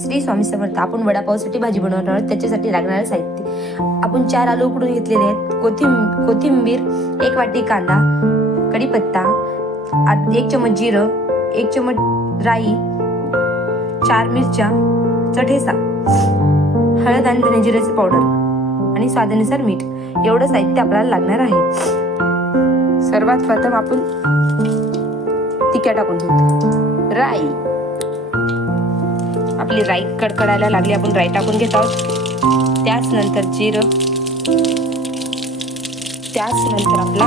श्री स्वामी समर्थ. आपण वडापावसाठी भाजी बनवणार आहोत. त्याच्यासाठी लागणारे साहित्य: आपण 4 आलू उकडून घेतलेले आहेत, कोथिंबीर, 1 वाटी कांदा, कढीपत्ता, 1 चमच जिरं, 1 चमच राई, 4 मिरच्या ठेचा, हळद आणि धने जिऱ्याची पावडर आणि स्वादानुसार मीठ. एवढं साहित्य आपल्याला लागणार आहे. सर्वात प्रथम आपण तिखट टाकून घेऊ. राई, आपली राई कडकडायला लागली, आपण राई टाकून घेत आहोत. त्याच नंतर जिरं, त्याच नंतर आपला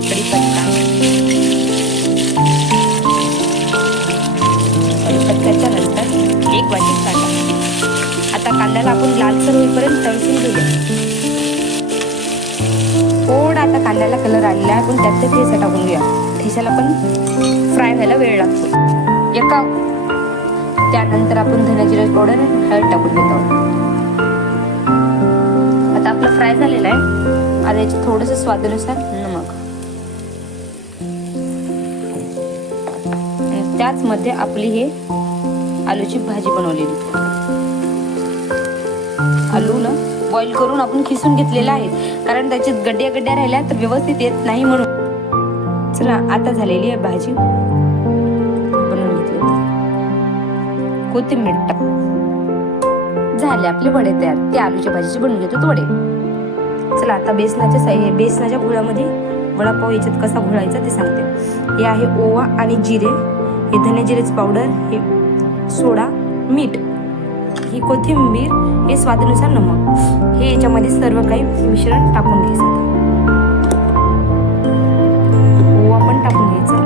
कढीपत्ता, कढीपत्त्याच्या नंतर 1 वाटी कांदा. आता कांद्याला आपण लालसर होईपर्यंत तळसून घेऊया. थोडा आता कांद्याला कलर आलेला आहे, आपण त्यात ठेचा टाकून घेऊया. ठेच्याला पण फ्राय व्हायला वेळ लागतो. त्यानंतर आपण धने जिरे पावडर आणि हळद टाकून घेत आहोत. आता आपलं फ्राय झालेलं आहे. आता याच्यात थोडंसं स्वादानुसार नमक. त्याच मध्ये आपली हे आलूची भाजी बनवलेली. आलू ना बॉईल करून आपण खिसून घेतलेला आहे, कारण त्याच्यात गड्ड्या राहिल्या तर व्यवस्थित येत नाही म्हणून. चला, आता झालेली आहे भाजी बनवून घेतली. कोथिंबीर टाक. झाले आपले वडे तयार. ते आलूच्या भाजीचे बनवून घेतो वडे. चला, आता बेसनाच्या गुळामध्ये वडापाव याच्यात कसा घोळायचा ते सांगते. हे आहे ओवा आणि जिरे, हे धने जिरेची पावडर, हे सोडा, मीठ, ही कोथिंबीर, हे स्वादानुसार नमक. हे याच्यामध्ये सर्व काही मिश्रण टाकून घ्यायचं. ओवा पण टाकून घ्यायचा,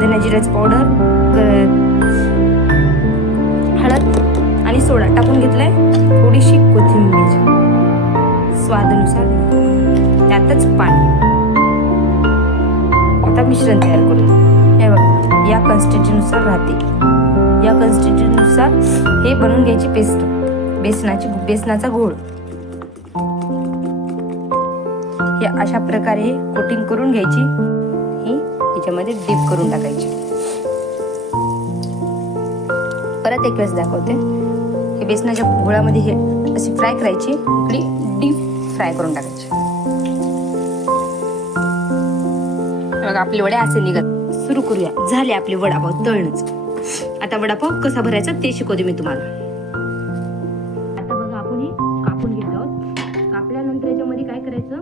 धने जिरेची पावडर, हळद आणि सोडा टाकून घेतलाय. थोडीशी कोथिंबीर, स्वादानुसार, त्यातच पाणी. आता मिश्रण तयार करू. हे बघा, या कन्सिस्टन्सीनुसार राहते. या कन्सिस्टन्सीनुसार हे बनवून घ्यायची पेस्ट, बेसनाचा घोळ. हे अशा प्रकारे कोटिंग करून घ्यायची. ही याच्यामध्ये डीप करून टाकायची. परत एक वेळेस दाखवते. हे बेसनाच्या घोळामध्ये हे अशी फ्राय करायची, इकडे डीप फ्राय करून टाकायची. बघा, आपले वडे असे निघत. सुरू करूया. झाले आपले वडापाव तळणच. आता वडापाव कसा भरायचा ते शिकवते मी तुम्हाला. आता बघा, आपण हे कापून घेत आहोत. कापल्यानंतर याच्यामध्ये काय करायचं,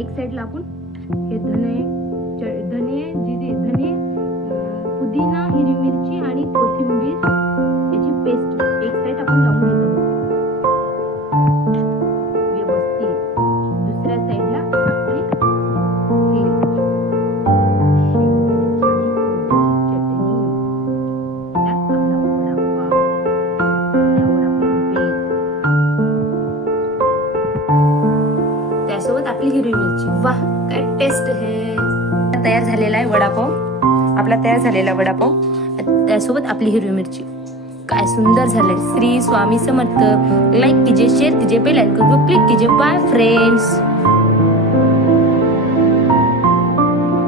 एक साईडला आपण हे धने जिरे, पुदिना, हिरवी मिरची आणि कोथिंबीर याची पेस्ट एक साईड आपण लावून घेतो व्यवस्थित. दुसऱ्या साईडला आपली त्यासोबत आपली हिरवी मिरची. वाह, काय टेस्ट आहे. तयार झालेला आहे वडापाव. आपला तयार झालेला वडापाव, त्यासोबत आपली हिरवी मिरची. काय सुंदर झालंय. श्री स्वामी समर्थ. लाईक कीजिए, शेअर कीजिए, बेल आइकन को क्लिक कीजिए. Bye friends.